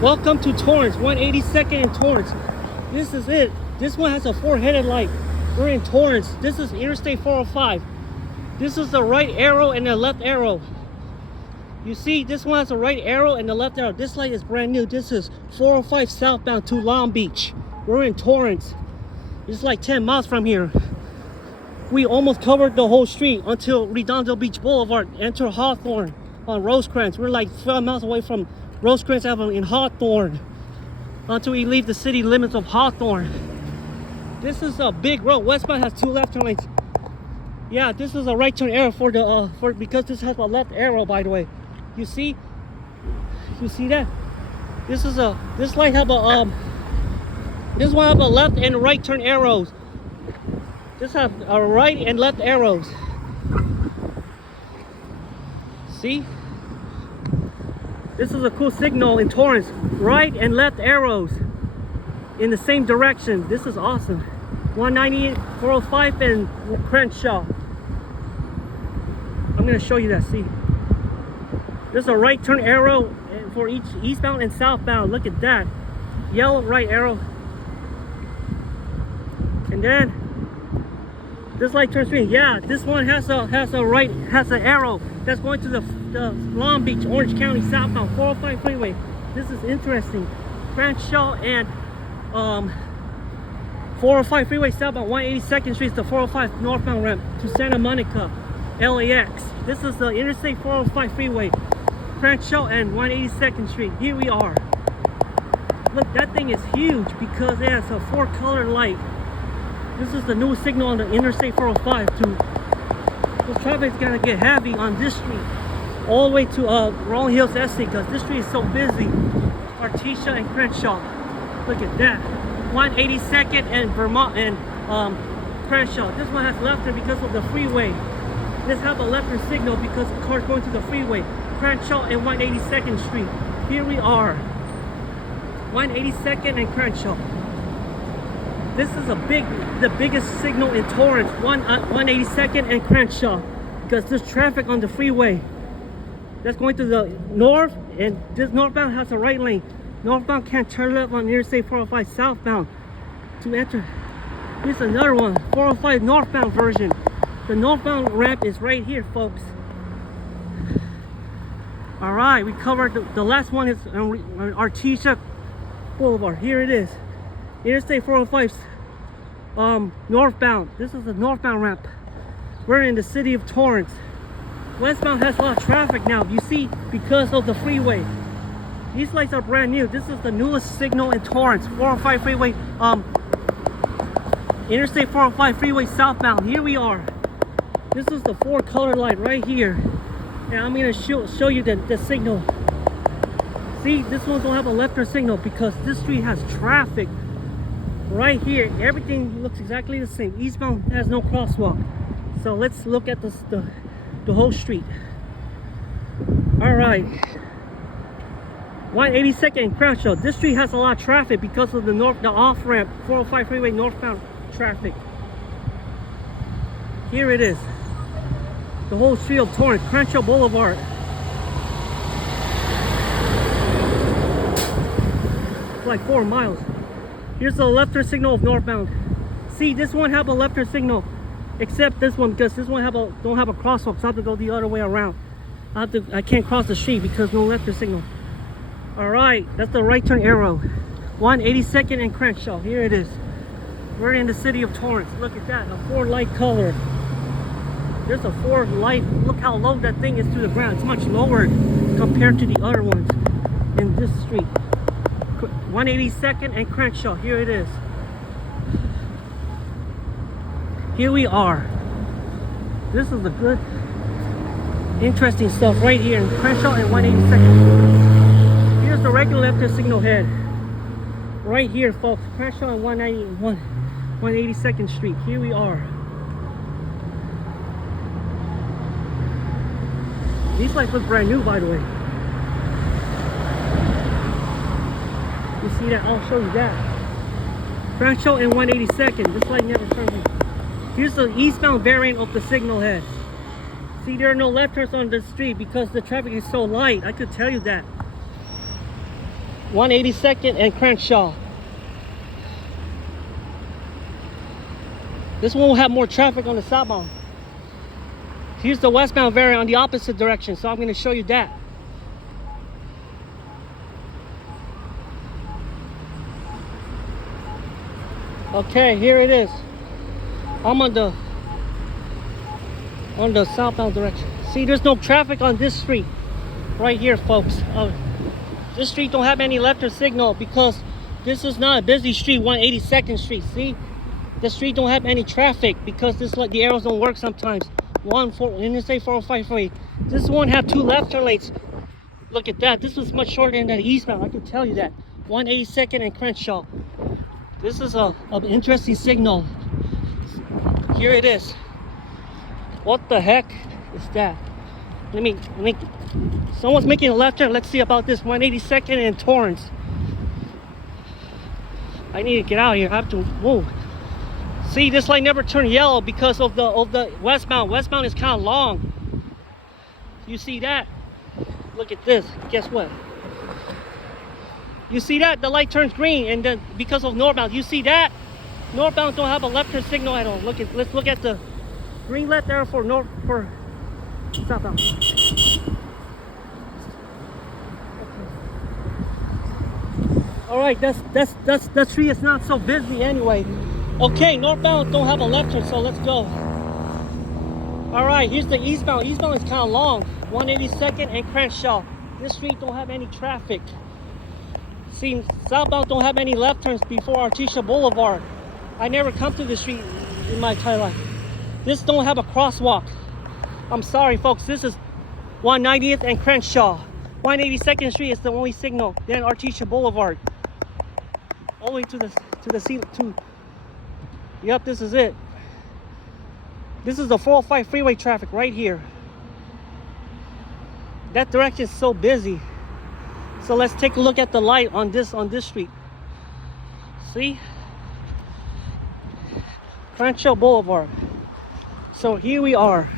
Welcome to Torrance, 182nd in Torrance. This is it. This one has a four-headed light. We're in Torrance. This is Interstate 405. This is the right arrow and the left arrow. You see, this one has a right arrow and the left arrow. This light is brand new. This is 405 southbound to Long Beach. We're in Torrance. It's like 10 miles from here. We almost covered the whole street until Redondo Beach Boulevard. Enter Hawthorne on Rosecrans. We're like 12 miles away from Rosecrans Avenue in Hawthorne until we leave the city limits of Hawthorne. This is a big road. Westbound has two left turn lanes. Yeah, this is a right turn arrow for the because this has a left arrow, by the way. You see that? This light have a this one have a left and right turn arrows. This have a right and left arrows. See? This is a cool signal in Torrance. Right and left arrows in the same direction. This is awesome. 198, 405 and Crenshaw. I'm gonna show you that, see. There's a right turn arrow for each eastbound and southbound. Look at that. Yellow right arrow. And then this light turns green. Yeah, this one has an arrow that's going to the Long Beach, Orange County southbound 405 freeway. This is interesting. Crenshaw and 405 freeway southbound 182nd Street is the 405 northbound ramp to Santa Monica, LAX. This is the Interstate 405 freeway, Crenshaw and 182nd Street. Here we are. Look, that thing is huge because it has a four-color light. This is the new signal on the Interstate 405 the traffic is gonna get heavy on this street all the way to Rolling Hills Estate because this street is so busy. Artesia and Crenshaw. Look at that. 182nd and Vermont and Crenshaw. This one has left turn because of the freeway. This have a left turn signal because the car's going to the freeway. Crenshaw and 182nd Street. Here we are. 182nd and Crenshaw. This is the biggest signal in Torrance, 182nd and Crenshaw, because there's traffic on the freeway. That's going to the north, and this northbound has a right lane. Northbound can't turn left on Interstate 405 southbound to enter. Here's another one, 405 northbound version. The northbound ramp is right here, folks. All right, we covered the last one is Artesia Boulevard. Here it is. Interstate 405 northbound. This is the northbound ramp. We're in the city of Torrance. Westbound has a lot of traffic now, you see, because of the freeway. These lights are brand new. This is the newest signal in Torrance. 405 freeway, Interstate 405 freeway southbound. Here we are. This is the four-color light right here. And I'm gonna show you the signal. See, this one don't have a left turn signal because this street has traffic. Right here, everything looks exactly the same. Eastbound has no crosswalk. So let's look at the whole street. All right. 182nd and Crenshaw. This street has a lot of traffic because of the off-ramp, 405 freeway northbound traffic. Here it is. The whole street of Torrance, Crenshaw Boulevard. It's like 4 miles. Here's the left turn signal of northbound. See, this one have a left turn signal, except this one because this one don't have a crosswalk, so I have to go the other way around. I can't cross the street because no left turn signal. All right, that's the right turn arrow. 182nd and Crenshaw. Here it is. We're in the city of Torrance. Look at that, a 4-light color. There's a 4-light. Look how low that thing is to the ground. It's much lower compared to the other ones in this street. 182nd and Crenshaw. Here it is. Here we are. This is the good, interesting stuff right here in Crenshaw and 182nd. Here's the regular left turn signal head. Right here, folks. Crenshaw and 182nd Street. Here we are. These lights look brand new, by the way. You see that? I'll show you that. Crenshaw and 182nd. This light never turns on. Here's the eastbound variant of the signal head. See, there are no left turns on the street because the traffic is so light. I could tell you that. 182nd and Crenshaw. This one will have more traffic on the southbound. Here's the westbound variant on the opposite direction, so I'm going to show you that. Okay, here it is. I'm on the southbound direction. See, there's no traffic on this street right here, folks. This street don't have any left turn signal because this is not a busy street. 182nd Street. See, the street don't have any traffic because this, like, the arrows don't work sometimes. Interstate 405 freeway. This one have 2 left turn lanes. Look at that. This was much shorter than the eastbound. I can tell you that. 182nd and Crenshaw. This is an interesting signal. Here it is. What the heck is that? Let me. Someone's making a left turn. Let's see about this. 182nd and Torrance. I need to get out of here. I have to. Whoa. See, this light never turned yellow because of the westbound. Westbound is kind of long. You see that? Look at this. Guess what? You see that? The light turns green, and then because of northbound, you see that? Northbound don't have a left turn signal at all. Let's look at the green left arrow for southbound. All right, that street is not so busy anyway. Okay, northbound don't have a left turn, so let's go. All right, here's the eastbound. Eastbound is kind of long. 182nd and Crenshaw. This street don't have any traffic. See, southbound don't have any left turns before Crenshaw Blvd. I never come to this street in my entire life. This don't have a crosswalk. I'm sorry, folks. This is 190th and Crenshaw. 182nd Street is the only signal. Then Crenshaw Blvd. Only to the Yep, this is it. This is the 405 freeway traffic right here. That direction is so busy. So let's take a look at the light on this street. See? Crenshaw Blvd. So here we are.